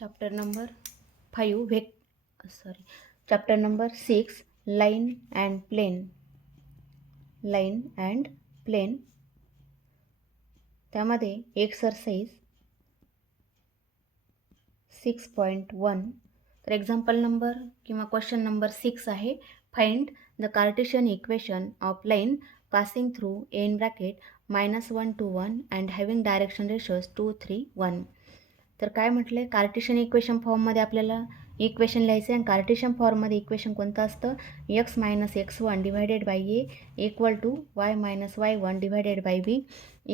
Chapter number 5 chapter number 6 line and plane. त्यामध्ये exercise 6.1 तर example number किंवा question number 6 आहे. Find the Cartesian equation of line passing through a in bracket -1 to 1 and having direction ratios 2, 3, 1. तर काय म्हटलं आहे, Cartesian equation फॉर्ममध्ये आपल्याला इक्वेशन लिहायचं आहे. आणि कार्टेशियन फॉर्ममध्ये इक्वेशन कोणतं असतं, x - x1 divided by a equal to y - y1 divided by b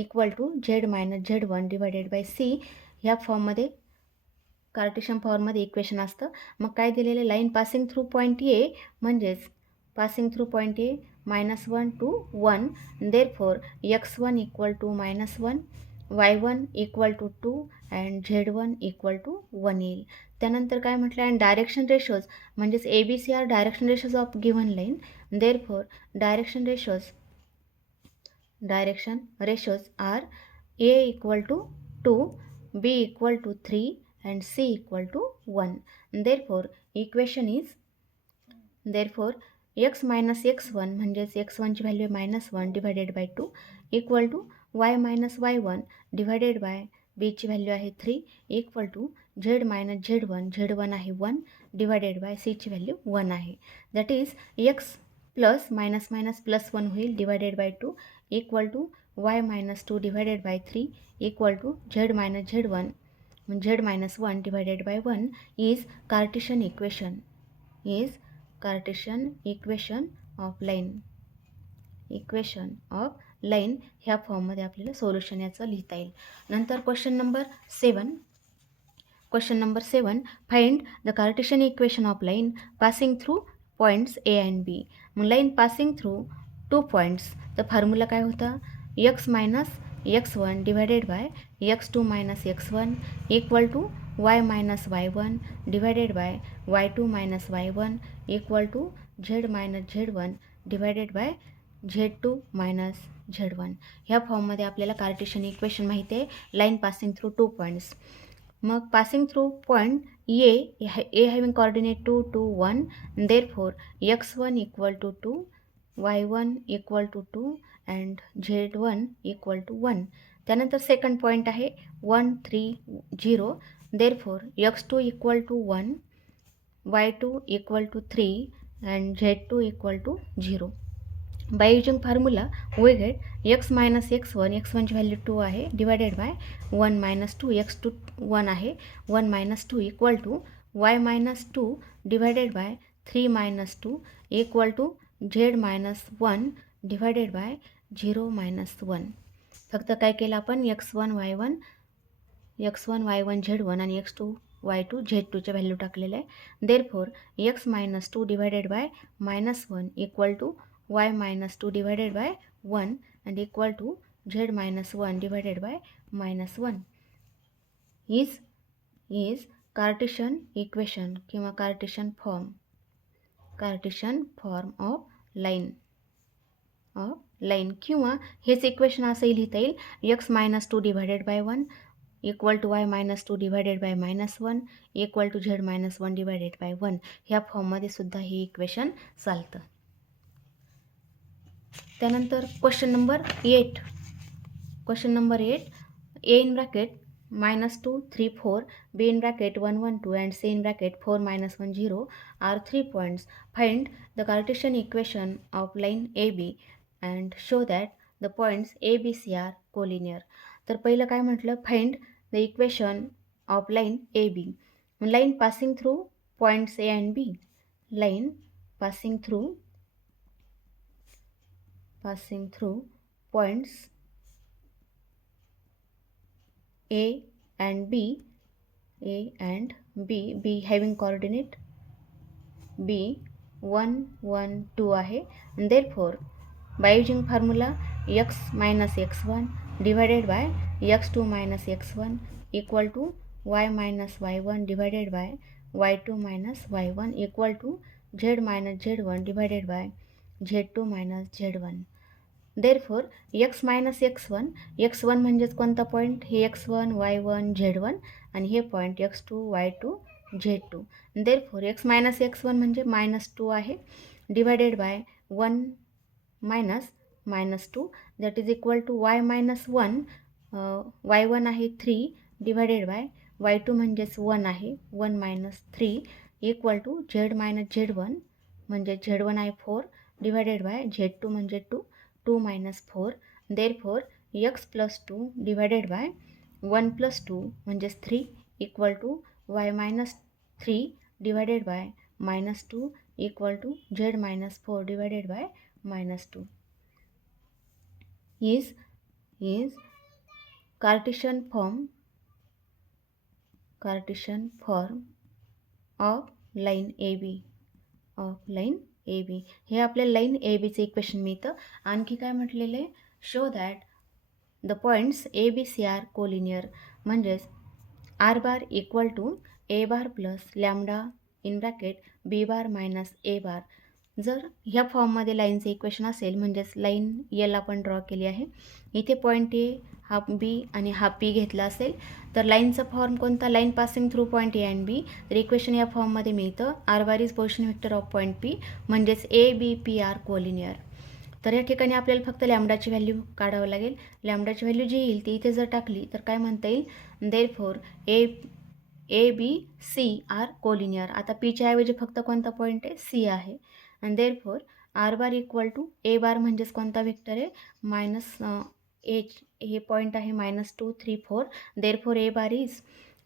equal to z - z1 divided by c. ह्या फॉर्ममध्ये कार्टेशियन फॉर्ममध्ये इक्वेशन असतं. मग काय दिलेलं, line passing through point a म्हणजेच passing through point a -1 to 1 therefore x1 equal to -1, y1 equal to 2 and z1 equal to 1 येईल. त्यानंतर काय म्हटलं, अँड डायरेक्शन रेशोज म्हणजेच ABC are direction ratios of given line. Therefore direction ratios are A equal to 2, B equal to 3 and C equal to 1. Therefore, equation is x minus x1 म्हणजेच x1 ची value -1 divided by 2 equal to y minus y1 divided by b ची value आहे 3 equal to z minus z1 आहे 1 divided by c ची value 1 आहे. That is x plus minus minus plus 1 होईल divided by 2 equal to y minus 2 divided by 3 equal to z minus z1 z-1 divided by 1 is Cartesian equation of line ह्या फॉर्ममध्ये आपल्याला solution याचं लिहिता येईल. नंतर question number 7 find the Cartesian equation of line passing through points a and b. मग line passing through 2 points, तर formula काय होता, x - x1 divided by x2 - x1 equal to y - y1 divided by y2 - y1 equal to z - z1 divided by z2 - z1. ह्या फॉर्ममध्ये आपल्याला Cartesian equation माहिती आहे, line passing through 2 points. मग passing through point A having coordinate 2 to 1 therefore x1 equal to 2, y1 equal to 2 and z1 equal to 1. त्यानंतर second point आहे 1, 3, 0 therefore x2 equal to 1, y2 equal to 3 and z2 equal to 0. By using formula we get x - x1 ची value 2 आहे divided by 1 - 2 x2 1 आहे 1 - 2 equal to y - 2 divided by 3 - 2 equal to z - 1 divided by 0 - 1. फक्त काय केलं आपण, x1 y1 z1 आणि x2 y2 z2च्या value टाकलेल्या आहे. Therefore x - 2 divided by -1 equal to y - 2 divided by 1 and equal to z - 1 divided by -1 is Cartesian equation किंवा Cartesian form of line किंवा हेच इक्वेशन असंही लिहिता येईल, x - 2 divided by 1 equal to y - 2 divided by -1 equal to z - 1 divided by 1. ह्या फॉर्ममध्ये सुद्धा हे इक्वेशन चालतं. त्यानंतर question number 8 a in bracket -2, 3, 4, b in bracket 1, 1, 2 and c in bracket 4, -1, 0 are 3 points. Find the Cartesian equation of line AB and show that the points A, B, C are collinear. तर पहिलं काय म्हटलं, find the equation of line AB. Line passing through points A and B. Line passing through points A and B, B having coordinate B 1, 1, 2 आहे. Therefore, by using formula x - x1 divided by x2 - x1 equal to y - y1 divided by y2 - y1 equal to z - z1 divided by z2 - z1. Therefore x-x1, x1 म्हणजेच कोणता point, हे x1, y1, z1 आणि हे point x2, y2, z2. Therefore x-x1 म्हणजे -2 आहे, divided by 1 minus 2 that is equal to y-1, y1 आहे 3 divided by y2 म्हणजेच 1 आहे 1 - 3 इक्वल टू z-z1 म्हणजे z1 आहे 4 डिवायडेड बाय z2 म्हणजे 2 4. देअरफॉर x + 2 डिवायडेड बाय 1 + 2 म्हणजेच 3 equal to y-3 divided by -2 equal to z-4 divided by -2 is Cartesian form of line AB. हे आपल्या line ABचे equation मिळतं. आणखी काय म्हटलेलं आहे, show that the points ABC are collinear, म्हणजेच r bar equal to a bar plus lambda in bracket b bar minus a bar. जर ह्या फॉर्ममध्ये लाईनचे इक्वेशन असेल, म्हणजेच लाईन एल आपण ड्रॉ केली आहे, इथे पॉईंट ए हा बी आणि हा पी घेतला असेल, तर लाईनचा फॉर्म कोणता, line passing through point A and b. तर इक्वेशन या फॉर्ममध्ये मिळतं, r bar is position vector of point p, म्हणजेच a b p are collinear. तर या ठिकाणी आपल्याला फक्त लॅम्डाची व्हॅल्यू काढावं लागेल. लॅम्डाची व्हॅल्यू जी येईल ती इथे जर टाकली तर काय म्हणता येईल, therefore A B C are collinear. आता पीच्या ऐवजी फक्त कोणता पॉईंट आहे, सी आहे. आणि therefore r bar equal to a bar म्हणजेच कोणता वेक्टर आहे, मायनस हे पॉईंट आहे -2 3 4. Therefore a bar is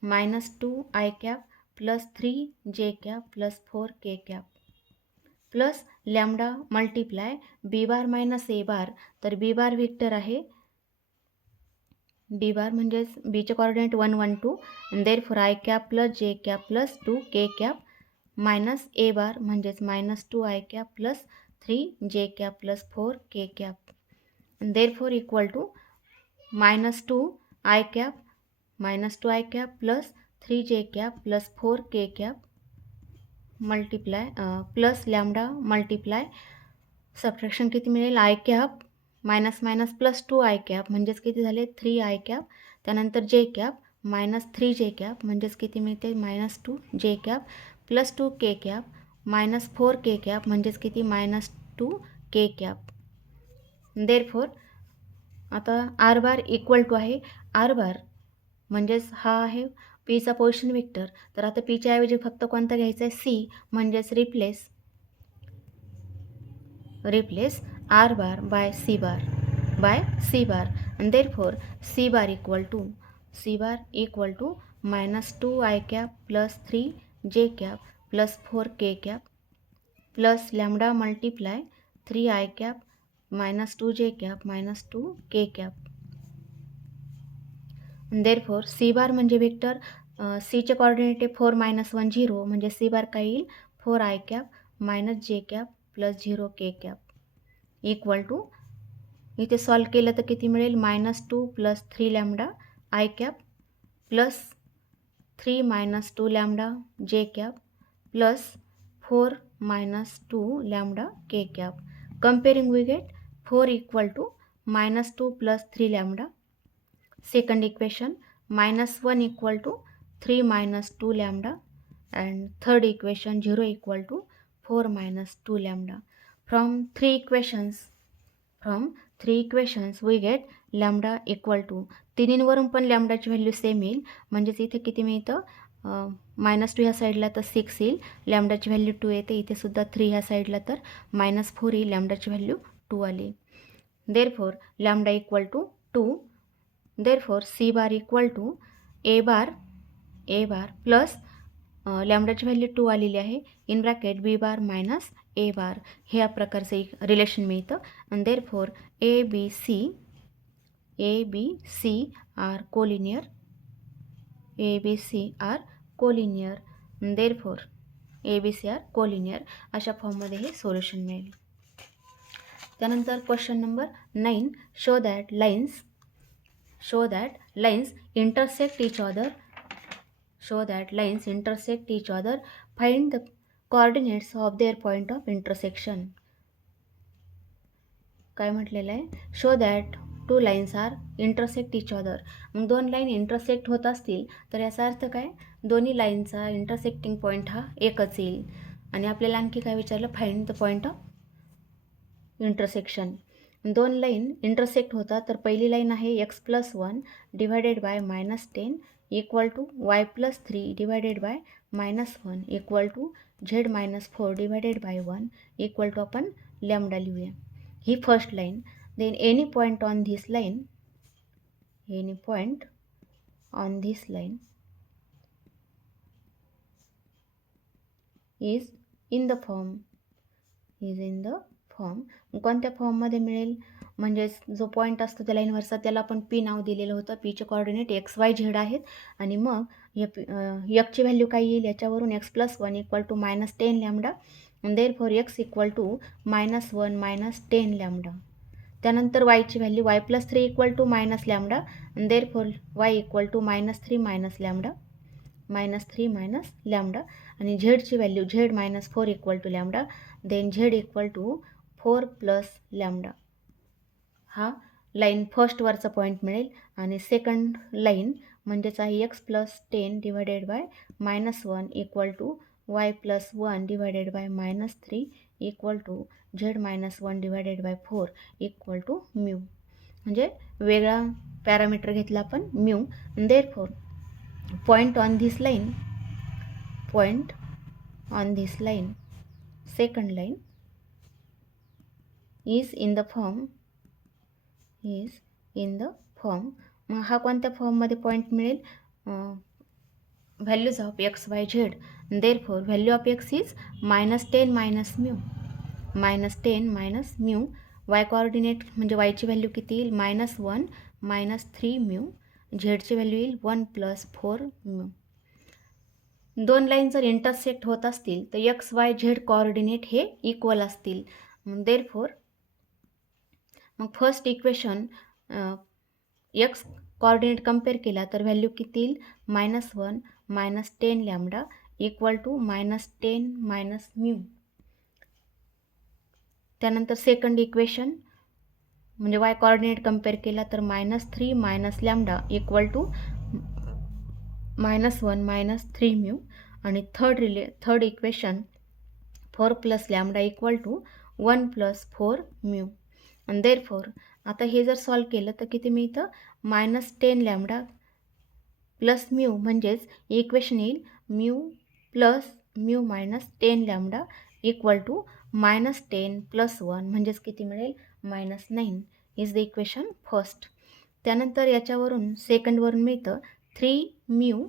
-2 i cap plus 3 j cap plus 4 k cap plus lambda multiply b bar minus a bar. तर b bar vector आहे, b bar म्हणजेच बीचे coordinate 1 1 2. Therefore i cap plus j cap plus 2 k cap minus a bar म्हणजेच -2 i cap plus 3 j cap plus 4 k cap. Therefore equal to -2 i cap plus 3 j cap plus 4 k cap multiply plus lambda multiply subtraction किती मिळेल, I cap minus minus plus 2 i cap म्हणजेच किती झाले 3 i cap. त्यानंतर जे cap -3 j cap म्हणजेच किती मिळते -2 j cap plus 2 k cap -4 k cap म्हणजेच किती -2 के कॅप. देअरफॉर आता आर बार इक्वल टू आहे, आर बार म्हणजेच हा आहे पीचा पोझिशन वेक्टर. तर आता पीच्या ऐवजी फक्त कोणता घ्यायचा आहे, सी, म्हणजेच replace r bar by c bar आणि therefore c bar equal to -2 i cap plus 3 j cap plus 4 k cap plus lambda multiply 3 i cap -2 j cap -2 k cap. Therefore c bar म्हणजे vector, सीचे coordinate आहे 4 -1 0, म्हणजे C बार काय येईल 4 i cap minus j cap plus 0 k cap equal to, इथे solve केलं तर किती मिळेल -2 plus 3 lambda i cap plus 3 - 2 lambda j cap plus 4 - 2 lambda k cap. Comparing we get 4 equal to -2 plus 3 lambda. Second equation -1 equal to 3 - 2 lambda and third equation 0 equal to 4 - 2 lambda. From three equations we get lambda equal to, तिन्हींवरून पण लॅम्डाची value same येईल, म्हणजेच इथे किती मिळतं -2 ह्या साईडला तर 6 येईल, लॅम्डाची व्हॅल्यू 2 येते. इथे सुद्धा 3 ह्या साईडला तर -4 येईल, लॅम्डाची व्हॅल्यू 2 आली. Therefore lambda equal to 2. Therefore c bar equal to a bar plus लॅम्डाची व्हॅल्यू 2 आलेली आहे in bracket b bar minus a bar. हे या प्रकारचं एक रिलेशन मिळतं. आणि therefore A B C are collinear, therefore A B C are collinear अशा फॉर्ममध्ये हे सोल्युशन मिळेल. त्यानंतर question number 9, show that lines intersect each other, find the coordinates of their point of intersection. काय म्हटलेलं आहे, show that two lines are intersect each other. मग दोन लाईन इंटरसेक्ट होत असतील तर याचा अर्थ काय, दोन्ही लाईनचा इंटरसेक्टिंग पॉईंट हा एकच येईल. आणि आपल्याला आणखी काय विचारलं, find the point of intersection. दोन लाईन इंटरसेक्ट होतात तर पहिली लाईन आहे x+1 divided by -10 equal to y+3 divided by -1 equal to z-4 divided by 1 equal to आपण लॅम्बडा लिहूया. ही first line. Then any point on this line, any point on this line is in the form, is in the form. कोणत्या फॉर्ममध्ये मिळेल, म्हणजेच जो point असतो त्या लाईनवरचा त्याला आपण पी नाव दिलेलं होतं. पीचे कोऑर्डिनेट XY Z आहेत आणि मग ची व्हॅल्यू काय येईल, याच्यावरून x+1 equal to -10 lambda, therefore x equal to -1 -10 lambda. त्यानंतर yची value y+3 equal to -lambda, therefore y equal to -3 lambda, -3 lambda. आणि झेडची value z-4 equal to lambda, then z equal to 4 + lambda. हा line फर्स्टवरचा point मिळेल. आणि second line म्हणजेच आहे x+10 divided by -1 equal to y+1 divided by -3 equal to z-1 divided by 4 equal to mu. म्हणजे वेगळा पॅरामीटर घेतला आपण mu. Therefore point on this line, point on this line, second line is in the form, is in the form. मग हा कोणत्या फॉर्ममध्ये point मिळेल, values of XY Z. Therefore value of x is -10 mu, -10 mu. y coordinate म्हणजे yची value किती येईल, -1 -3 mu. झेडची value येईल 1 + 4 म्यू. दोन लाईन जर इंटरसेक्ट होत असतील तर XY Z कोऑर्डिनेट हे इक्वल असतील. देअरफॉर मग first equation x coordinate compare केला तर व्हॅल्यू किती येईल, -1 -10 लॅम्बडा इक्वल टू -10 म्यू. त्यानंतर सेकंड इक्वेशन म्हणजे y कोऑर्डिनेट कम्पेअर केला तर -3 लॅम्बडा इक्वल टू -1 -3 म्यू. आणि third equation 4 + lambda equal to 1 + 4 mu. आणि देअरफॉर आता हे जर सॉल्व केलं तर किती मिळतं, -10 लॅम्बडा प्लस म्यू, म्हणजेच इक्वेशन येईल mu plus mu -10 lambda equal to -10 + 1, म्हणजेच किती मिळेल, -9 इज द इक्वेशन फर्स्ट. त्यानंतर याच्यावरून सेकंडवरून मिळतं 3 म्यू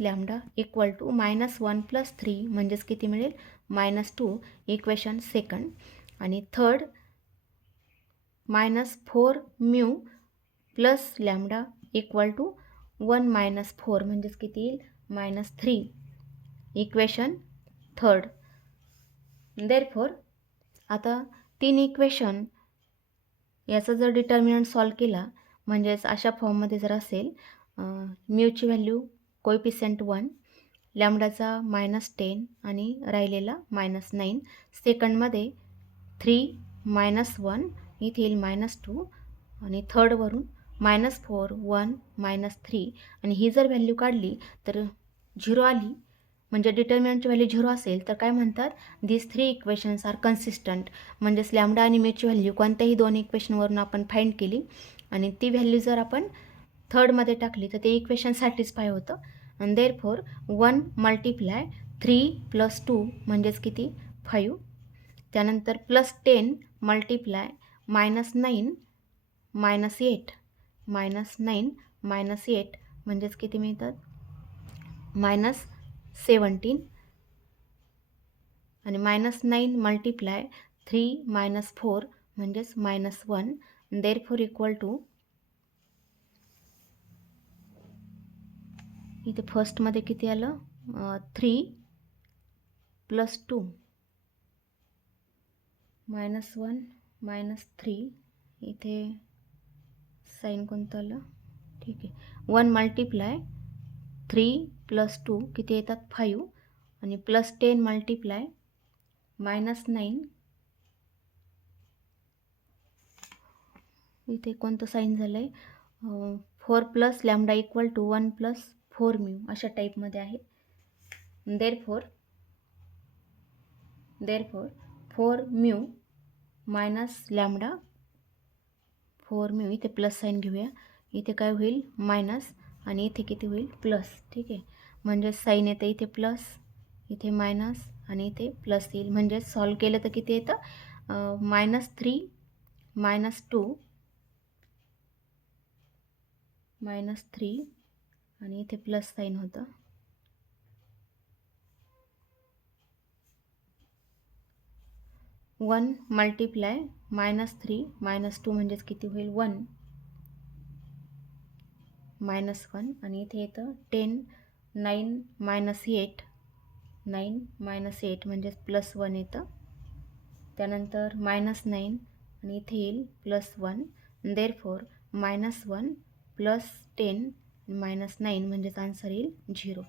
लॅम्बडा इक्वल टू -1 + 3, म्हणजेच किती मिळेल, -2 इक्वेशन सेकंड. आणि third -4 mu plus lambda equal to 1 - 4, म्हणजेच किती येईल, -3 इक्वेशन थर्ड. देअरफॉर आता तीन इक्वेशन याचा जर डिटर्मिनंट सॉल्व केला, म्हणजेच अशा फॉर्ममध्ये जर असेल, म्यूची व्हॅल्यू कोएफिशियंट 1, लॅम्बडाचा -10 आणि राहिलेला -9. सेकंडमध्ये 3 -1 इथे येईल -2 आणि थर्डवरून -4 1 -3. आणि ही जर व्हॅल्यू काढली तर 0 आली, म्हणजे डिटर्मिनंटची व्हॅल्यू 0 असेल तर काय म्हणतात, दिस 3 इक्वेशन्स आर कन्सिस्टंट. म्हणजेच लॅम्बडा आणि म्यूची व्हॅल्यू कोणत्याही दोन इक्वेशनवरून आपण फाइंड केली आणि ती व्हॅल्यू जर आपण थर्डमध्ये टाकली तर ते इक्वेशन सॅटिस्फाय होतं. आणि देअरफॉर 1 × 3 + 2 म्हणजेच किती, 5. त्यानंतर +10 × -9 -8 -8 म्हणजेच किती मिळतात, -17. आणि -9 × 3 - 4 म्हणजेच -1. देअरफॉर इक्वल टू, इथे फर्स्टमध्ये किती आलं, 3 + 2 -1 -3. इथे साईन कोणतं आलं, ठीक आहे. 1 × 3 + 2 किती येतात, 5. आणि +10 × -9 इथे कोणतं साईन झालं आहे 4 plus lambda equal to 1 plus 4 mu अशा टाईपमध्ये आहे. Therefore 4 mu minus lambda 4 mu इथे प्लस साईन घेऊया. इथे काय होईल मायनस आणि इथे किती होईल प्लस. ठीक आहे, म्हणजे साईन येतं इथे प्लस, इथे मायनस आणि इथे प्लस येईल. म्हणजे सॉल्व केलं तर किती येतं -3 -2 आणि इथे प्लस साईन होतं. 1 मल्टिप्लाय -3 -2 म्हणजेच किती होईल 1 -1 आणि इथे येतं 10 9 -8 म्हणजेच +1 येतं. त्यानंतर -9 आणि इथे येईल +1. देअरफॉर -1 + 10 -9 म्हणजेच आन्सर येईल 0.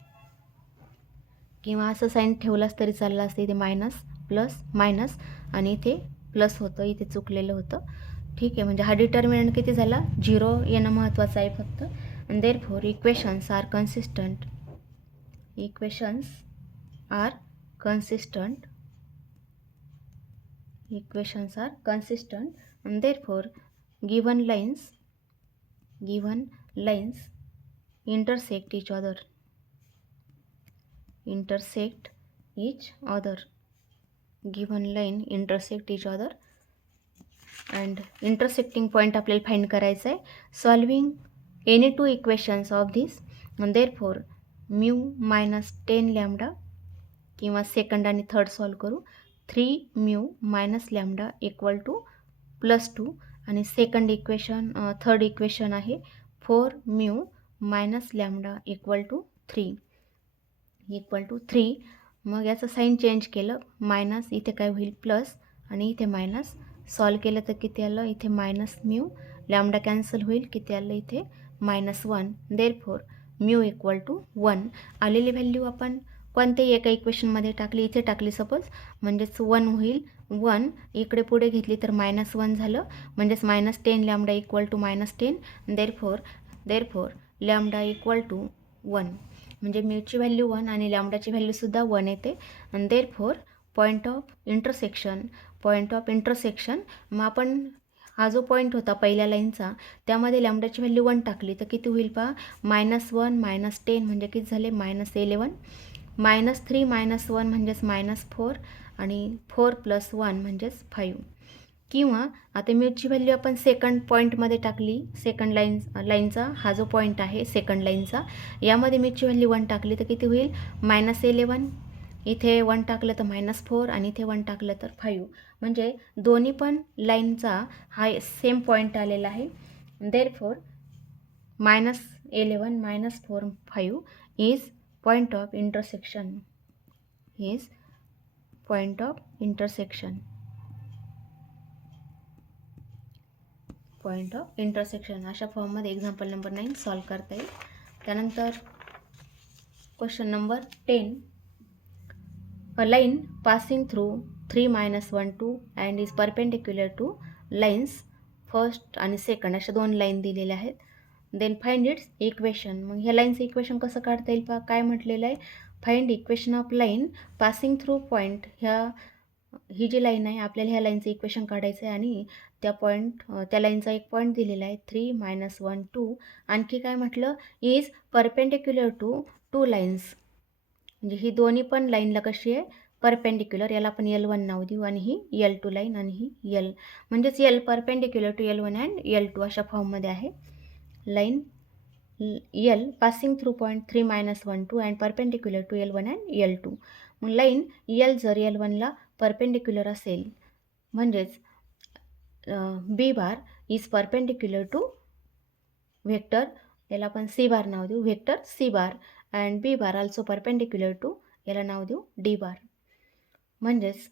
किंवा असं साईन ठेवलास तरी चालला असतं. इथे मायनस प्लस मायनस आणि इथे प्लस होतं, इथे चुकलेलं होतं. ठीक आहे, म्हणजे हा डिटर्मिनंट किती झाला 0 येणं महत्त्वाचं आहे फक्त. आणि therefore equations are consistent and therefore given lines intersect each other given line intersect each other and intersecting point आपल्याला फाइंड करायचं आहे. Solving any two equations of this and therefore mu minus 10 lambda किंवा second आणि third solve करू. 3 mu minus lambda equal to +2 आणि second equation third equation आहे 4 mu minus lambda equal to 3. मग याचं साईन चेंज केलं मायनस, इथे काय होईल प्लस आणि इथे मायनस. सॉल्व केलं तर किती आलं इथे मायनस म्यू, लॅमडा कॅन्सल होईल, किती आलं इथे -1. Therefore mu equal to 1. आलेली व्हॅल्यू आपण कोणत्याही एका इक्वेशनमध्ये टाकली, इथे टाकली सपोज, म्हणजेच 1 होईल. 1 इकडे पुढे घेतली तर -1 झालं, म्हणजेच -10 lambda equal to -10. Therefore lambda equal to 1. म्हणजे म्यूची व्हॅल्यू 1 आणि लॅमडाची व्हॅल्यूसुद्धा 1 येते. आणि देअरफॉर पॉईंट ऑफ इंटरसेक्शन मग आपण हा जो पॉईंट होता पहिल्या लाईनचा त्यामध्ये लॅमडाची व्हॅल्यू 1 टाकली तर किती होईल पहा -1 -10 म्हणजे किती झाले -11. -3 -1 म्हणजेच -4 आणि 4 + 1 म्हणजेच 5. किंवा आता म्यूची व्हॅल्यू आपण सेकंड पॉईंटमध्ये टाकली, सेकंड लाईनचा हा जो पॉईंट आहे सेकंड लाईनचा, यामध्ये म्यूची व्हॅल्यू 1 टाकली तर किती होईल -11. इथे 1 टाकलं तर -4 आणि इथे 1 टाकलं तर 5. म्हणजे दोन्ही पण लाईनचा हा सेम पॉईंट आलेला आहे. Therefore -11 -4 5 is point of intersection अशा फॉर्ममध्ये एक्झाम्पल नंबर 9 सॉल्व करता येईल. त्यानंतर question number 10. A line passing through 3 -1 2 and is perpendicular to lines first आणि सेकंड अशा 2 लाईन दिलेल्या आहेत. Then find its equation. मग ह्या लाईनचं इक्वेशन कसं काढता येईल पहा, काय म्हटलेलं आहे find equation of line passing through point. ही जी लाईन आहे आपल्याला ह्या लाईनचं इक्वेशन काढायचं आहे आणि त्या लाईनचा एक पॉईंट दिलेला आहे 3 -1 2. आणखी काय म्हटलं इज परपेंडिक्युलर टू 2 लाईन्स. म्हणजे ही दोन्ही पण लाईनला कशी आहे परपेंडिक्युलर, याला आपण L1 नाव देऊ आणि ही L2 लाईन आणि ही L, म्हणजेच L perpendicular to L1 and L2 अशा फॉर्ममध्ये आहे. Line L passing through point 3 -1 2 and perpendicular to L1 and L2. मग लाईन L जर L1ला परपेंडिक्युलर असेल म्हणजेच B bar is perpendicular to vector, याला आपण C बार नाव देऊ, vector C bar and B bar also perpendicular to, याला नाव देऊ D बार. म्हणजेच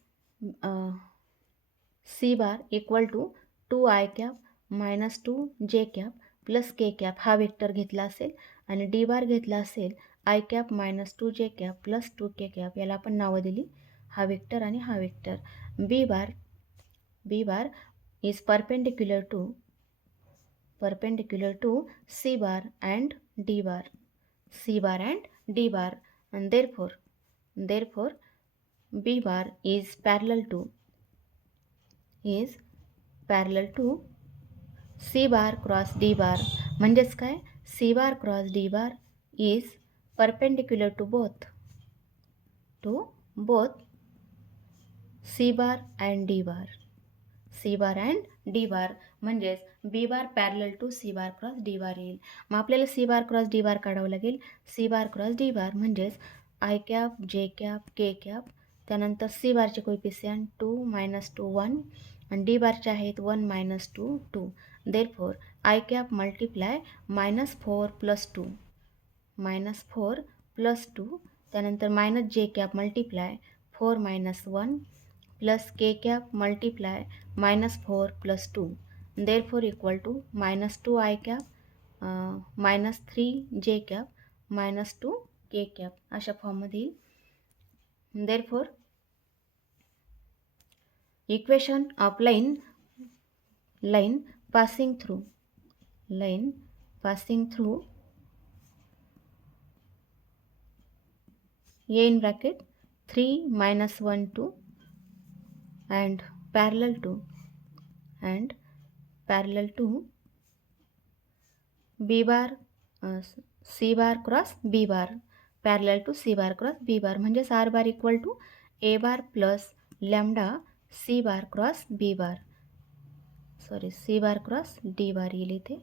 C bar equal to 2i cap -2 j cap plus k cap हा वेक्टर घेतला असेल आणि D बार घेतला असेल i cap -2 j cap plus 2k cap, याला आपण नावं दिली हा वेक्टर आणि हा vector. B bar is perpendicular to perpendicular to C bar and D bar, C bar and D bar, and therefore B bar is parallel to C bar cross D bar. म्हणजेच काय, C bar cross D bar is perpendicular to both C bar and D bar. C bar and D bar म्हणजेच B bar parallel to C bar cross D bar येईल. मग आपल्याला C bar cross D bar काढावं लागेल. C bar cross D bar म्हणजेच I cap, J cap, K cap, त्यानंतर C बारचे coefficient 2, -2, 1 आणि D बारचे आहेत 1, -2, 2. देअरफॉर I कॅप मल्टिप्लाय -4 + 2, -4 + 2, त्यानंतर -J cap multiply 4 - 1 plus K cap multiply -4 + 2, therefore equal to -2 I cap -3 J cap -2 K cap अशा फॉर्ममध्ये येईल. therefore equation of line passing through A in bracket 3 - 1 2 and parallel to B bar C bar cross B bar, parallel to C bar cross B bar म्हणजेच R bar equal to A bar plus lambda C bar cross B bar, sorry C bar cross D bar येईल इथे,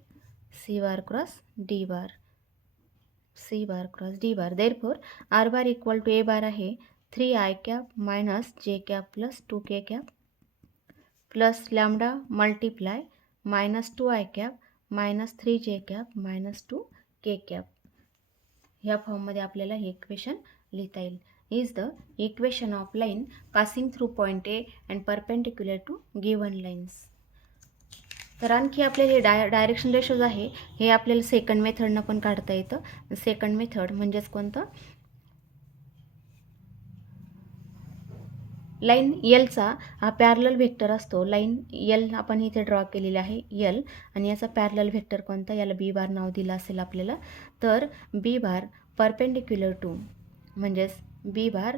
C bar cross D bar, C bar cross D bar. therefore R bar equal to A bar आहे 3 I cap -J cap plus 2 K cap plus lambda multiply -2 I cap -3 J cap -2 K cap. ह्या फॉर्ममध्ये आपल्याला हे equation लिहिता येईल. Is the equation of line passing through point A and perpendicular to given lines. तर आणखी आपल्याला हे डायरेक्शन रेशोज आहे हे आपल्याला सेकंड मेथडनं पण काढता येतं. सेकंड मेथड म्हणजेच कोणतं, लाईन एलचा हा पॅरलल व्हेक्टर असतो. लाईन एल आपण इथे ड्रॉ केलेली आहे एल, आणि याचा पॅरलल व्हेक्टर कोणता, याला बी बार नाव दिलं असेल आपल्याला. तर बी बार परपेंडिक्युलर टू म्हणजेच बी बार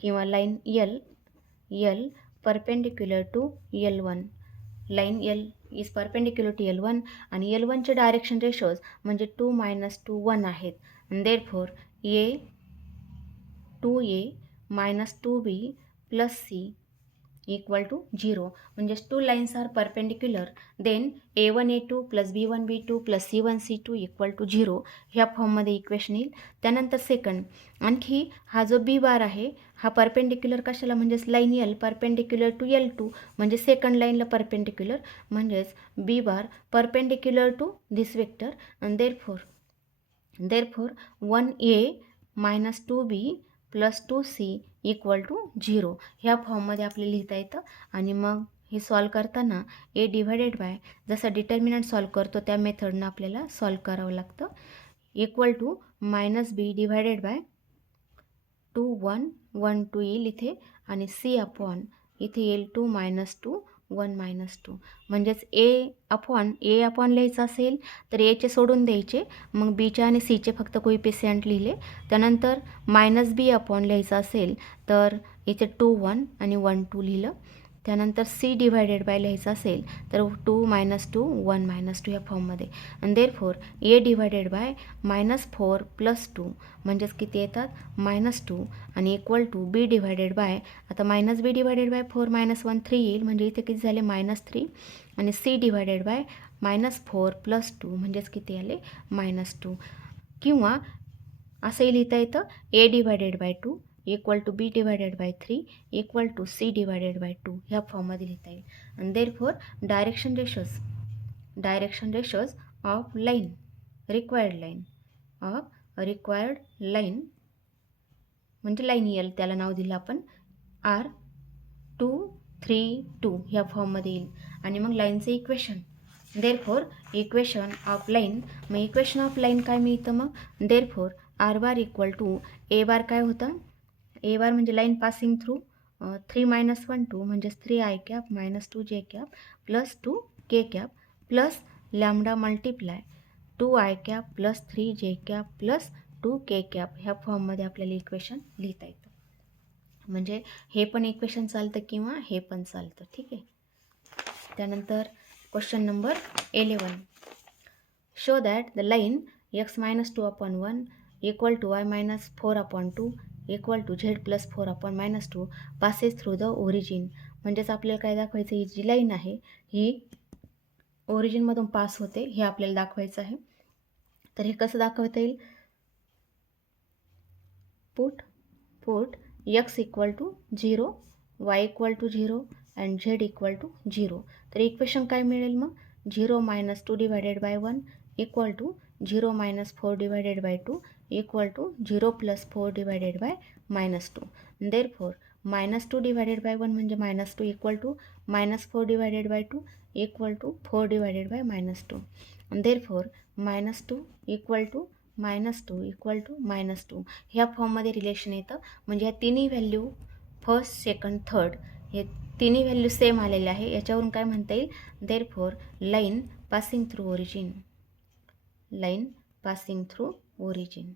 किंवा line L perpendicular to L1. Line L is perpendicular to L1 आणि L1चे डायरेक्शन रेशोज म्हणजे 2 - 2 1 आहेत. Therefore A 2A -2B plus C equal to 0. म्हणजेच 2 lines are perpendicular, then A1 A2 plus B1 B2 plus C1 C2 equal to 0. ह्या फॉर्ममध्ये equation येईल. त्यानंतर second, आणखी हा जो बी बार आहे हा परपेंडिक्युलर कशाला, म्हणजेच line L perpendicular to L2 म्हणजे सेकंड लाईनला परपेंडिक्युलर, म्हणजेच B bar perpendicular to this vector and therefore 1A -2B plus 2C equal to 0. ह्या फॉर्ममध्ये आपल्याला लिहिता येतं. आणि मग हे सॉल्व करताना A डिवायडेड बाय जसं डिटर्मिनंट सॉल्व करतो त्या मेथडनं आपल्याला सॉल्व करावं लागतं. Equal to -B divided by 2 1 1 2 येईल इथे, आणि C अपॉन इथे येईल 2 - 2 1 - 2. म्हणजेच ए अपॉन लिहायचं असेल तर एचे सोडून द्यायचे, मग बीचे आणि सीचे फक्त कोइफिशियंट लिहिले. त्यानंतर -B अपॉन लिहायचं असेल तर इथे 2 1 आणि 1 2 लिहिलं. त्यानंतर C डिवायडेड बाय लिहायचं असेल तर 2 - 2 1 - 2 या फॉर्ममध्ये. आणि देअरफॉर A डिवायडेड बाय -4 + 2 म्हणजेच किती येतात -2 आणि equal to B divided by, आता -B डिवायडेड बाय 4 - 1 3 येईल, म्हणजे इथे किती झाले -3, आणि C डिवायडेड बाय -4 + 2 म्हणजेच किती आले -2. किंवा असंही लिहिता येतं A divided by 2 equal to B divided by 3 equal to C divided by 2 ह्या फॉर्ममध्ये लिहिता येईल. आणि therefore direction ratios of required line म्हणजे लाईन एल, त्याला नाव दिलं आपण R 2 3 2 ह्या फॉर्ममध्ये येईल. आणि मग लाईनचे equation, therefore equation of line, मग इक्वेशन ऑफ लाईन काय मिळतं मग, therefore R bar equal to A bar काय होतं, A बार म्हणजे लाईन पासिंग थ्रू 3 - 1 2 म्हणजेच 3 I cap -2 J cap plus 2 K cap plus lambda multiply 2i cap plus 3j cap plus 2k cap ह्या फॉर्ममध्ये आपल्याला इक्वेशन लिहिता येतं. म्हणजे हे पण इक्वेशन चालतं किंवा हे पण चालतं. ठीक आहे. त्यानंतर question number 11. Show that the line x-2/1 equal to y-4/2 equal to z+4/-2 passes through the origin. म्हणजेच आपल्याला काय दाखवायचं, ही जी लाईन आहे ही ओरिजिनमधून पास होते हे आपल्याला दाखवायचं आहे. तर हे कसं दाखवता येईल, put x equal to 0, y equal to 0 and z equal to 0. तर इक्वेशन काय मिळेल मग, 0 - 2/1 equal to 0 - 4/2 equal to 0 + 4/-2. Therefore -2/1 म्हणजे -2 equal to -4/2 equal to 4/-2. Therefore -2 equal to -2 equal to -2 ह्या फॉर्ममध्ये रिलेशन येतं. म्हणजे या तिन्ही व्हॅल्यू फर्स्ट, सेकंड, थर्ड हे तिन्ही व्हॅल्यू सेम आलेले आहे. याच्यावरून काय म्हणता येईल, therefore line passing through origin